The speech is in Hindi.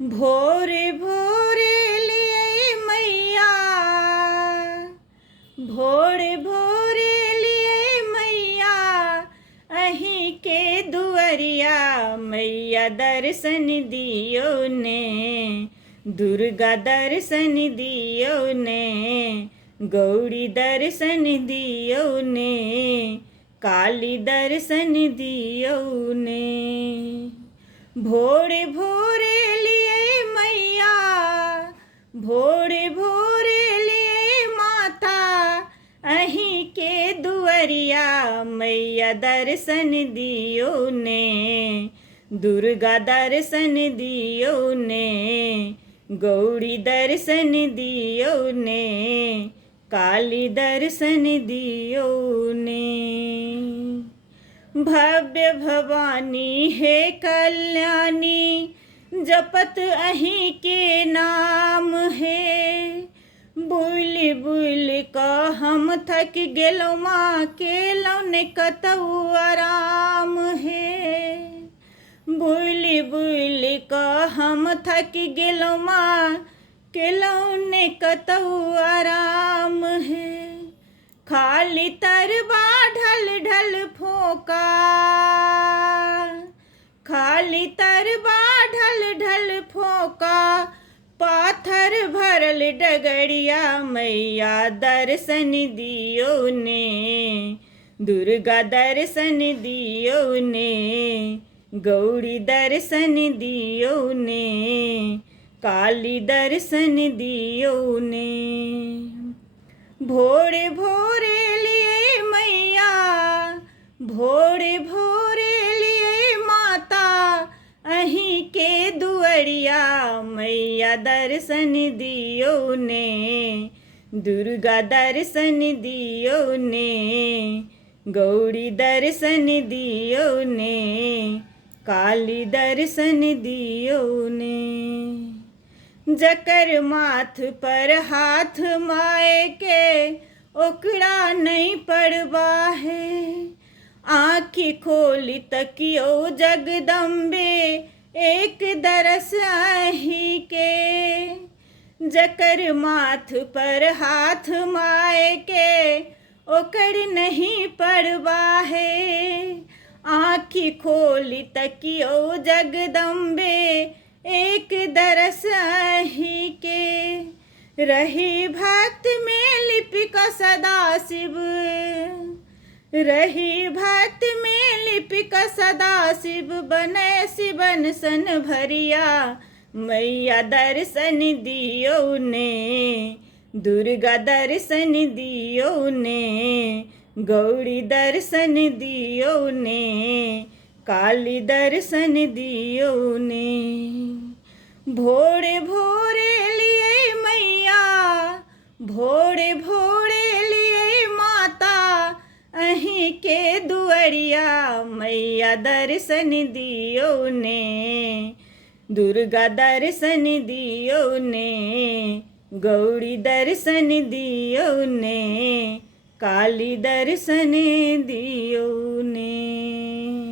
भोरे भोरे लिए मैया, भोरे भोरे लिए मैया, अहीं के दुअरिया मैया दर्शन दियो ने, दुर्गा दर्शन दियो ने, गौरी दर्शन दियो ने, काली दर्शन दियो ने। भोरे भोरे लिए मैया, भोरे भोरे लिए माता, अहीं के दुअरिया मैया दर्शन दियो ने, दुर्गा दर्शन दियो ने, गौरी दर्शन दियो ने, काली दर्शन दियो ने। भव्य भवानी है कल्याणी, जपत अहीं के नाम है। बुल बुल का हम थक गेलो माँ के लौने कतऊ आराम है। बुल बुल का हम थक गेलो माँ के लौने कतऊ आराम है। खाली तरबा ढल ढल फोका, खाली तरबा ढल ढल फोका, पाथर भरल डगड़िया मैया दर्शन दियो ने, दुर्गा दर्शन दियो ने, गौरी दर्शन दियो ने, काली दर्शन दियो ने। भोरे भोरे लिए मैया, भोरे भोरे लिए माता, अहीं के दुअरिया मैया दर्शन दियो ने, दुर्गा दर्शन दियो ने, गौरी दर्शन दियो ने, काली दर्शन दियो ने। जकर माथ पर हाथ माए के ओकरा नहीं पड़बा है। आँखी खोली तकियो जगदम्बे एक दरस अहीं के। जकर माथ पर हाथ माए के ओकर नहीं पड़बा है। आँखी खोली तकियो जगदम्बे एक दरस अहीं के। रही भक्त में लिपिका सदा शिव, रही भक्त में लिपिका सदा शिव, बने शिवन सन भरिया मैया दर्शन दियो ने, दुर्गा दर्शन दियो ने, गौरी दर्शन दियो ने, काली दर्शन दियो ने। भोरे भोरे लिए मैया, भोरे भोरे लिए माता, अहीं के दुअरिया मैया दर्शन दियो ने, दुर्गा दर्शन दियो ने, गौरी दर्शन दियो ने, काली दर्शन दियो ने।